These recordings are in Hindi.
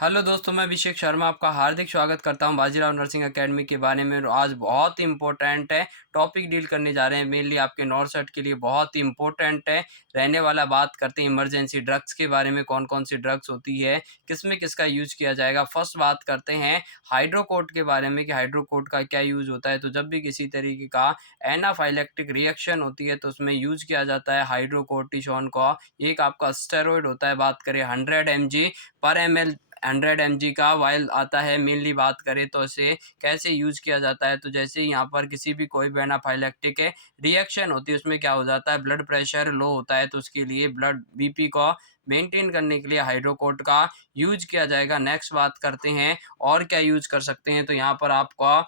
हेलो दोस्तों, मैं अभिषेक शर्मा आपका हार्दिक स्वागत करता हूं बाजीराव नर्सिंग एकेडमी के बारे में। और आज बहुत ही इम्पोर्टेंट है टॉपिक डील करने जा रहे हैं। मेनली आपके नॉर्थ सेट के लिए बहुत ही इम्पोर्टेंट है रहने वाला। बात करते हैं इमरजेंसी ड्रग्स के बारे में, कौन कौन सी ड्रग्स होती है, किस में किसका यूज किया जाएगा। फर्स्ट बात करते हैं हाइड्रोकोट के बारे में कि हाइड्रोकोट का क्या यूज होता है। तो जब भी किसी तरीके का एनाफाइलेक्टिक रिएक्शन होती है तो उसमें यूज किया जाता है हाइड्रोकोर्टिसोन का। एक आपका स्टेरॉइड होता है। बात करें 100 mg/ml, 100 mg का वायल आता है। मेनली बात करें तो इसे कैसे यूज़ किया जाता है, तो जैसे यहाँ पर किसी भी कोई भी एनाफाइलेक्टिक रिएक्शन होती है उसमें क्या हो जाता है, ब्लड प्रेशर लो होता है, तो उसके लिए ब्लड बीपी को मेंटेन करने के लिए हाइड्रोकोट का यूज किया जाएगा। नेक्स्ट बात करते हैं और क्या यूज कर सकते हैं। तो यहाँ पर आपको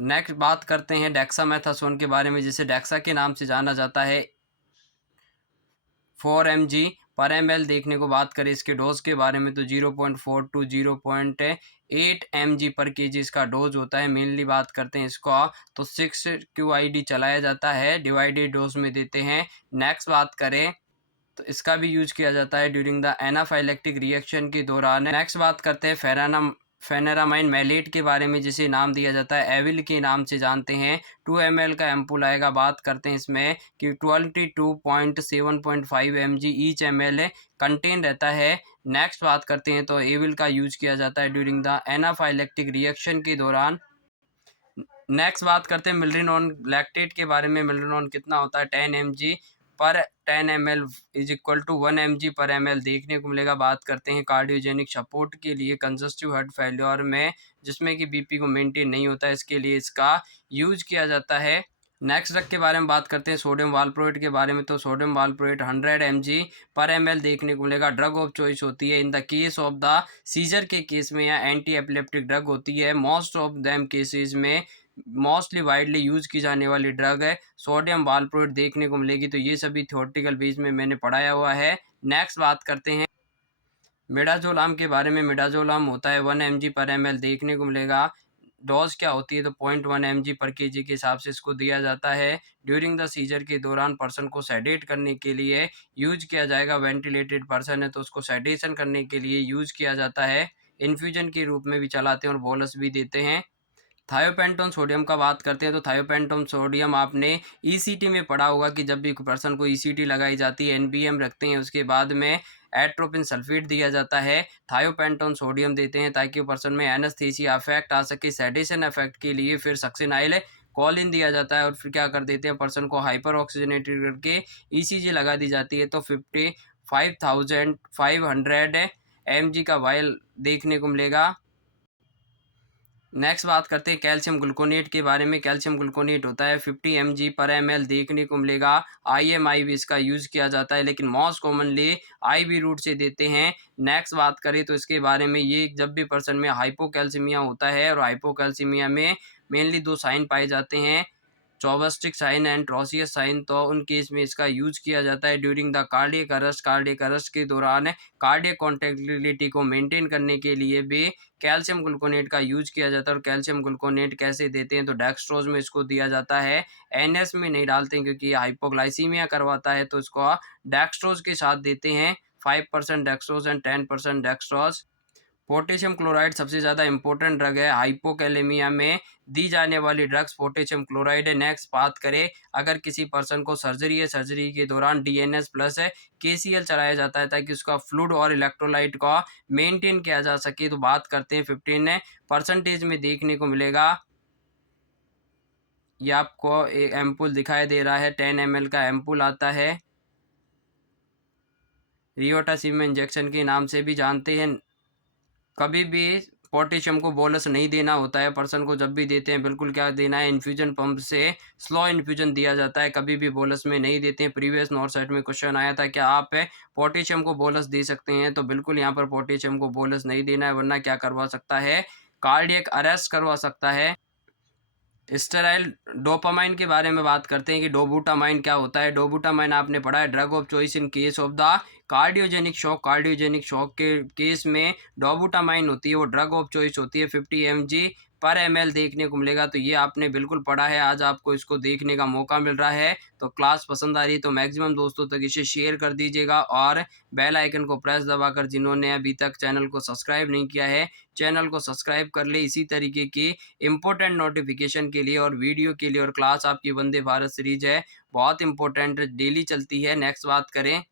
नेक्स्ट बात करते हैं डेक्सामेथासोन के बारे में, जिसे डेक्सा के नाम से जाना जाता है। 4 mg/ml देखने को बात करें इसके डोज के बारे में तो 0.4 टू 0.8 mg/kg इसका डोज होता है। मेनली बात करते हैं इसको तो 6 QID चलाया जाता है, डिवाइडेड डोज में देते हैं। नेक्स्ट बात करें तो इसका भी यूज किया जाता है ड्यूरिंग द एनाफाइलेक्टिक रिएक्शन के दौरान। नेक्स्ट बात करते हैं फेनेरामाइन मैलेट के बारे में, जिसे नाम दिया जाता है एविल के नाम से जानते हैं। 2 ml का एम्पूल आएगा। बात करते हैं इसमें कि 22.7.5 mg ईच ml कंटेन रहता है। नेक्स्ट बात करते हैं तो एविल का यूज किया जाता है ड्यूरिंग द एनाफाइलेक्टिक रिएक्शन के दौरान। नेक्स्ट बात करते हैं मिल्ड्रिनोन लैक्टेट के बारे में। मिल्ड्रिनोन कितना होता है, 10 mg पर 10 ml is equal to 1 mg/ml देखने को मिलेगा। बात करते हैं कार्डियोजेनिक सपोर्ट के लिए कंजस्टिव हार्ट फेल्योर में, जिसमें कि बीपी को मेंटेन नहीं होता है, इसके लिए इसका यूज किया जाता है। नेक्स्ट ड्रग के बारे में बात करते हैं सोडियम वालप्रोएट के बारे में। तो सोडियम वालप्रोएट 100 mg/ml देखने को मिलेगा। ड्रग ऑफ चॉइस होती है in the case of the seizure के केस में, या एंटी एपिलेप्टिक ड्रग होती है। मोस्ट ऑफ देम केसेस में मोस्टली वाइडली यूज की जाने वाली ड्रग है सोडियम वालप्रोएट देखने को मिलेगी। तो ये सभी थ्योरेटिकल बेस में मैंने पढ़ाया हुआ है। नेक्स्ट बात करते हैं मिडाजोलाम के बारे में। मिडाजोलाम होता है 1 mg/ml देखने को मिलेगा। डोज क्या होती है तो 0.1 mg/kg के हिसाब से इसको दिया जाता है। ड्यूरिंग द सीजर के दौरान पर्सन को सेडेट करने के लिए यूज किया जाएगा। वेंटिलेटेड पर्सन है तो उसको सेडेशन करने के लिए यूज किया जाता है। इन्फ्यूजन के रूप में भी चलाते हैं और बोलस भी देते हैं। थायोपेंटोन सोडियम का बात करते हैं तो थायोपेंटोन सोडियम आपने ईसीटी में पढ़ा होगा कि जब भी पर्सन को ईसीटी लगाई जाती है, एनबीएम रखते हैं, उसके बाद में एट्रोपिन सल्फेट दिया जाता है। थायोपेंटोन सोडियम देते हैं ताकि पर्सन में एनेस्थीसिया इफेक्ट आ सके। सेडेशन इफेक्ट के लिए फिर सक्सिनाइल कॉलिन दिया जाता है और फिर क्या कर देते हैं, पर्सन को हाइपर ऑक्सीजनेटेड करके ईसीजी लगा दी जाती है। तो 55,500 mg का वायल देखने को मिलेगा। नेक्स्ट बात करते हैं कैल्शियम ग्लूकोनेट के बारे में। कैल्शियम ग्लूकोनेट होता है 50 mg/ml देखने को मिलेगा। IMI इसका यूज़ किया जाता है, लेकिन मोस्ट कॉमनली IV रूट से देते हैं। नेक्स्ट बात करें तो इसके बारे में, ये जब भी पर्सन में हाइपोकैल्सीमिया होता है, और हाइपोकैल्सीमिया में मेनली दो साइन पाए जाते हैं, चौबस्टिक साइन एंड ट्रोसियस साइन। तो उन केस में इसका यूज किया जाता है during the cardiac arrest. Cardiac arrest के दौरान कार्डियक कॉन्ट्रैक्टिलिटी को मेंटेन करने के लिए भी कैल्शियम ग्लूकोनेट का यूज किया जाता है। और कैल्शियम ग्लूकोनेट कैसे देते हैं तो डेक्सट्रोज में इसको दिया जाता है, एनएस में नहीं डालते हैं क्योंकि हाइपोग्लाइसीमिया करवाता है, तो इसको डेक्सट्रोज के साथ देते हैं। 5% dextrose and 10% dextrose. Potassium chloride सबसे ज़्यादा इंपॉर्टेंट ड्रग है हाइपोकैलेमिया में दी जाने वाली ड्रग्स पोटेशियम क्लोराइड है। नेक्स्ट बात करें, अगर किसी पर्सन को सर्जरी है, सर्जरी के दौरान DNS प्लस है KCl चलाया जाता है ताकि उसका फ्लूइड और इलेक्ट्रोलाइट का मेंटेन किया जा सके। तो बात करते हैं 15% में देखने को मिलेगा। ये आपको एक एम्पूल दिखाई दे रहा है, 10 ml का एम्पूल आता है। रियोटासिम इंजेक्शन के नाम से भी जानते हैं। कभी भी पोटेशियम को बोलस नहीं देना होता है पर्सन को। जब भी देते हैं बिल्कुल क्या देना है, इन्फ्यूजन पंप से स्लो इन्फ्यूजन दिया जाता है, कभी भी बोलस में नहीं देते हैं। प्रीवियस नॉर्थ सेट में क्वेश्चन आया था क्या आप पोटेशियम को बोलस दे सकते हैं, तो बिल्कुल यहाँ पर पोटेशियम को बोलस नहीं देना है, वरना क्या करवा सकता है, कार्डियक अरेस्ट करवा सकता है। स्टेराइल डोपामाइन के बारे में बात करते हैं कि डोबूटामाइन क्या होता है। डोबूटामाइन आपने पढ़ा है drug of choice in case of the cardiogenic shock. Cardiogenic shock के केस में डोबूटामाइन होती है, वो ड्रग ऑफ चॉइस होती है। 50 mg पर ml देखने को मिलेगा। तो ये आपने बिल्कुल पढ़ा है, आज आपको इसको देखने का मौका मिल रहा है। तो क्लास पसंद आ रही है तो मैक्सिमम दोस्तों तक इसे शेयर कर दीजिएगा और बेल आइकन को प्रेस दबाकर जिन्होंने अभी तक चैनल को सब्सक्राइब नहीं किया है, चैनल को सब्सक्राइब कर ले इसी तरीके की इम्पोर्टेंट नोटिफिकेशन के लिए और वीडियो के लिए। और क्लास आपकी वंदे भारत सीरीज है, बहुत इंपॉर्टेंट, डेली चलती है। नेक्स्ट बात करें,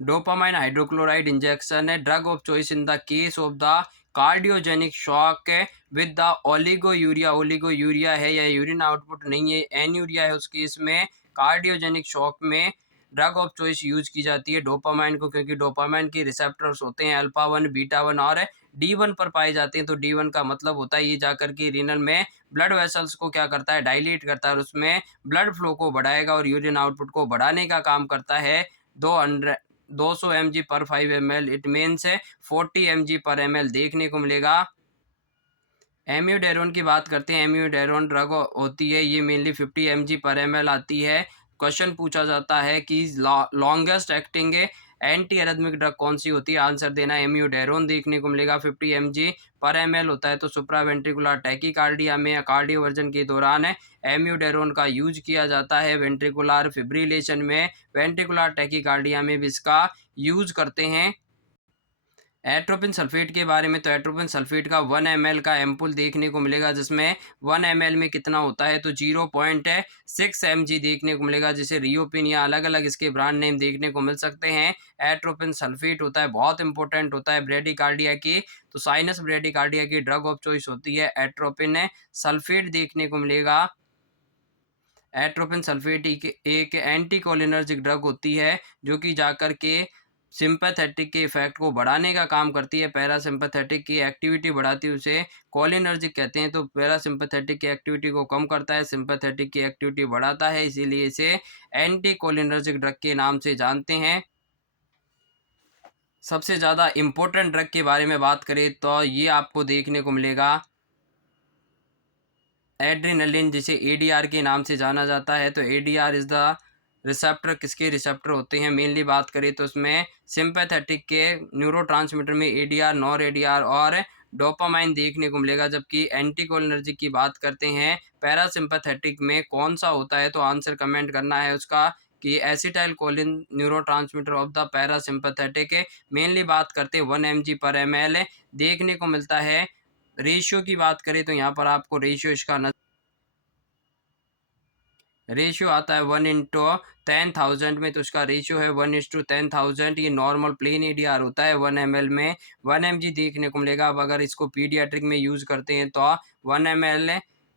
डोपामाइन हाइड्रोक्लोराइड इंजेक्शन है drug of choice in the case of the cardiogenic shock with the oliguria. Oliguria है या यूरिन आउटपुट नहीं है, एन्यूरिया है, उस केस में कार्डियोजेनिक शॉक में ड्रग ऑफ चॉइस यूज की जाती है डोपामाइन को, क्योंकि डोपामाइन के रिसेप्टर्स होते हैं अल्फा 1, बीटा 1 और D1 पर पाए जाते हैं। तो D1 का मतलब होता है ये जाकर के रीनल में ब्लड वेसल्स को क्या करता है, डायलेट करता है और उसमें ब्लड फ्लो को बढ़ाएगा और यूरिन आउटपुट को बढ़ाने का काम करता है। 200 mg पर 5 ml, इट मीन्स 40 mg पर ml देखने को मिलेगा। एम्यूडेरोन की बात करते हैं, एम्यूडेरोन ड्रग होती है, ये मेनली 50 mg पर ml आती है। क्वेश्चन पूछा जाता है कि longest acting anti arrhythmic drug कौन सी होती है, आंसर देना एम्यूडेरोन देखने को मिलेगा। 50 mg पर ml होता है। तो सुप्रावेंट्रिकुलर टैकीकार्डिया में या कार्डियोवर्जन के दौरान एम्यूडेरोन का यूज किया जाता है। वेंट्रिकुलर फिब्रिलेशन में, वेंट्रिकुलर टैकीकार्डिया में भी इसका यूज करते हैं। एट्रोपिन सल्फेट के बारे में, तो एट्रोपिन सल्फेट का 1 ml का एम्पुल देखने को मिलेगा, जिसमें 1 ml में कितना होता है, तो 0.6 mg देखने को मिलेगा, जिसे रियोपिन या अलग अलग इसके ब्रांड नेम देखने को मिल सकते हैं। एट्रोपिन सल्फेट होता है, बहुत इंपॉर्टेंट होता है ब्रेडिकार्डिया की, तो साइनस ब्रेडिकार्डिया की ड्रग ऑफ चॉइस होती है एट्रोपिन सल्फेट देखने को मिलेगा। एट्रोपिन सल्फेट एक एंटीकोलिनर्जिक ड्रग होती है जो कि जाकर के सिंपैथेटिक के इफेक्ट को बढ़ाने का काम करती है। पैरासिम्पैथेटिक की एक्टिविटी बढ़ाती है, उसे कोलिनर्जिक कहते हैं। तो पैरासिम्पैथेटिक की एक्टिविटी को कम करता है, सिंपैथेटिक की एक्टिविटी बढ़ाता है, इसीलिए इसे एंटी कोलिनर्जिक ड्रग के नाम से जानते हैं। सबसे ज़्यादा इम्पोर्टेंट ड्रग के बारे में बात करें तो ये आपको देखने को मिलेगा एड्रेनलिन, जिसे ADR के नाम से जाना जाता है। तो ADR इज़ द रिसेप्टर, किसके रिसेप्टर होते हैं, मेनली बात करें तो उसमें सिंपैथेटिक के न्यूरोट्रांसमीटर में ADR, नॉर ADR और डोपामाइन देखने को मिलेगा। जबकि एंटीकोलिनर्जिक की बात करते हैं, पैरासिम्पैथेटिक में कौन सा होता है, तो आंसर कमेंट करना है उसका कि acetyl choline neurotransmitter of the parasympathetic. Mainly बात करते हैं 1 mg पर ml देखने को मिलता है। रेशियो की बात करें तो यहाँ पर आपको रेशियो इसका रेशियो आता है 1/10,000 में, तो इसका रेशियो है 1:10,000। ये नॉर्मल प्लेन ADR होता है 1 ml में 1 mg देखने को मिलेगा। अब अगर इसको पीडियाट्रिक में यूज़ करते हैं तो 1 ml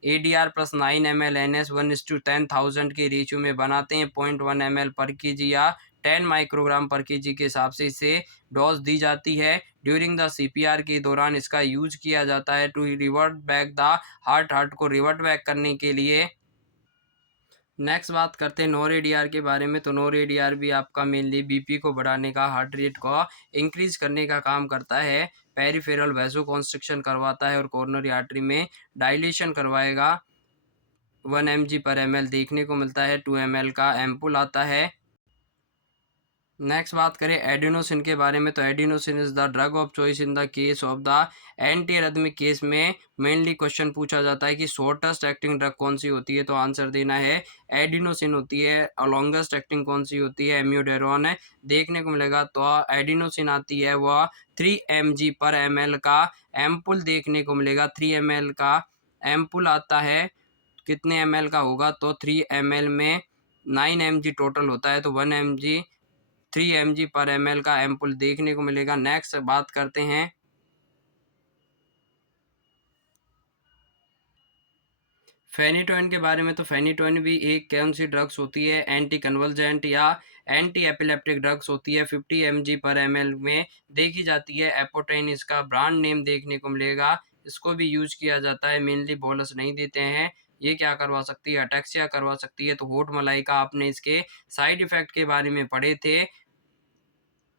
ADR plus 9 ml NS 1:10,000 के रेशियो में बनाते हैं। 0.1 ml पर kg या 10 माइक्रोग्राम पर kg के हिसाब से इसे डोज दी जाती है। ड्यूरिंग द CPR के दौरान इसका यूज किया जाता है to revert back the heart को रिवर्ट बैक करने के लिए। नेक्स्ट बात करते हैं नॉर ADR के बारे में। तो नॉर ADR भी आपका मेनली BP को बढ़ाने का, हार्ट रेट को इंक्रीज करने का काम करता है। पेरिफेरल वैसोकॉन्स्ट्रिक्शन करवाता है और कोरोनरी आर्टरी में डायलेशन करवाएगा। 1 mg पर ml देखने को मिलता है। 2 ml का एम्पुल आता है। नेक्स्ट बात करें एडिनोसिन के बारे में। तो adenosine is the drug of choice in the case of the anti arrhythmic case में मेनली क्वेश्चन पूछा जाता है कि शॉर्टेस्ट एक्टिंग ड्रग कौन सी होती है, तो आंसर देना है एडिनोसिन होती है। और लॉन्गेस्ट एक्टिंग कौन सी होती है, एम्यूडेरोन है देखने को मिलेगा। तो एडिनोसिन आती है वह 3 mg पर ml का एम्पुल देखने को मिलेगा। 3 ml का एम्पुल आता है, कितने ml का होगा, तो 3 ml में 9 mg टोटल होता है। तो 1 mg 3 mg पर ml का एम्पुल देखने को मिलेगा। नेक्स्ट बात करते हैं फेनिटोइन के बारे में। तो फेनिटोइन भी एक कौन सी ड्रग्स होती है, एंटी कन्वल्जेंट या एंटी एपिलेप्टिक ड्रग्स होती है। 50 mg पर ml में देखी जाती है। एपोटाइन इसका ब्रांड नेम देखने को मिलेगा। इसको भी यूज किया जाता है, मेनली बोलस नहीं देते हैं। ये क्या करवा सकती है, अटैक्सिया करवा सकती है। तो होठ मलाई का आपने इसके साइड इफेक्ट के बारे में पढ़े थे,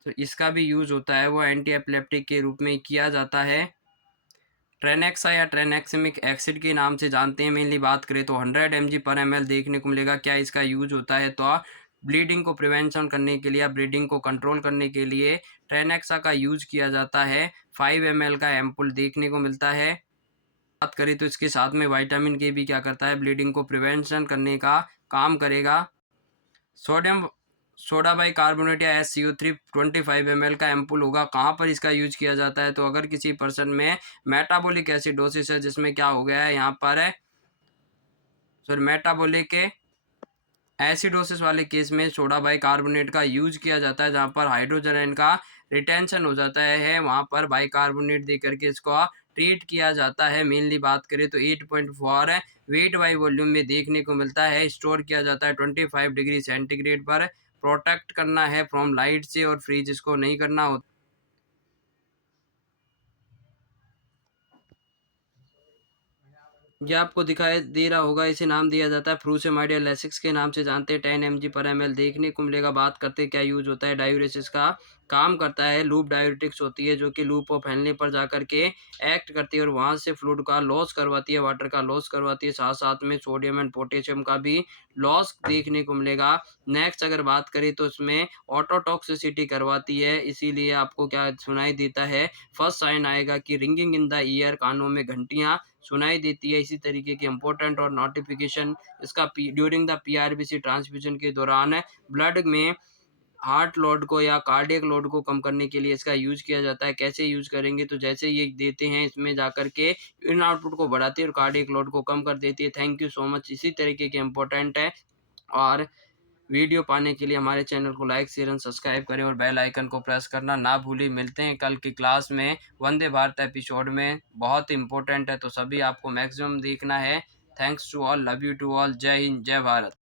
तो इसका भी यूज होता है, वो एंटी एपिलेप्टिक के रूप में किया जाता है। ट्रेनेक्सा या ट्रेनेक्सिमिक एसिड के नाम से जानते हैं। मेनली बात करें तो 100 mg पर ml देखने को मिलेगा। क्या इसका यूज होता है, तो ब्लीडिंग को प्रिवेंशन करने के लिए या ब्लीडिंग को कंट्रोल करने के लिए ट्रेनेक्सा का यूज किया जाता है। 5 ml का एम्पुल देखने को मिलता है। बात करें तो इसके साथ में विटामिन के भी क्या करता है, ब्लीडिंग को प्रिवेंशन करने का काम करेगा। सोडियम सोडा बाइकार्बोनेट या SCO3 25 ml का एम्पूल होगा। कहाँ पर इसका यूज किया जाता है, तो अगर किसी पर्सन में मेटाबॉलिक एसिडोसिस है, जिसमें क्या हो गया है यहाँ पर है सॉरी मेटाबॉलिक एसिडोसिस वाले केस में सोडा बाइकार्बोनेट का यूज किया जाता है, जहाँ पर हाइड्रोजन आयन का रिटेंशन हो जाता है वहाँ पर बाइकार्बोनेट दे करके इसको ट्रीट किया जाता है। मेनली बात करें तो 8.4 है वेट बाई वॉल्यूम में देखने को मिलता है। स्टोर किया जाता है 25 डिग्री सेंटीग्रेड पर। प्रोटेक्ट करना है फ्रॉम लाइट से और फ्रीज इसको नहीं करना होता। ये आपको दिखाई दे रहा होगा, इसे नाम दिया जाता है फ्रूसेमाइडिया लेसिक्स के नाम से जानते हैं। 10 mg/ml देखने को मिलेगा। बात करते हैं क्या यूज होता है। डायूरेसिस का काम करता है। लूप डायूरेटिक्स होती है जो कि लूप को फैलने पर जाकर के एक्ट करती है और वहाँ से फ्लूइड का लॉस करवाती है, वाटर का लॉस करवाती है, साथ साथ में सोडियम एंड पोटेशियम का भी लॉस देखने को मिलेगा। नेक्स्ट अगर बात करें तो इसमें ऑटोटॉक्सिसिटी करवाती है, इसीलिए आपको क्या सुनाई देता है, फर्स्ट साइन आएगा कि रिंगिंग इन द ईयर, कानों में घंटियाँ सुनाई देती है। इसी तरीके के इंपॉर्टेंट और नोटिफिकेशन इसका ड्यूरिंग द PRBC ट्रांसफ्यूजन के दौरान ब्लड में हार्ट लोड को या कार्डियक लोड को कम करने के लिए इसका यूज किया जाता है। कैसे यूज करेंगे, तो जैसे ये देते हैं इसमें जाकर के इन आउटपुट को बढ़ाती है और कार्डियक लोड को कम कर देती है। Thank you so much. इसी तरीके के इंपॉर्टेंट है और वीडियो पाने के लिए हमारे चैनल को लाइक शेयर एंड सब्सक्राइब करें और बेल आइकन को प्रेस करना ना भूलें। मिलते हैं कल की क्लास में वंदे भारत एपिसोड में, बहुत इंपॉर्टेंट है तो सभी आपको मैक्सिमम देखना है। Thanks to all, love you to all, जय हिंद जय भारत।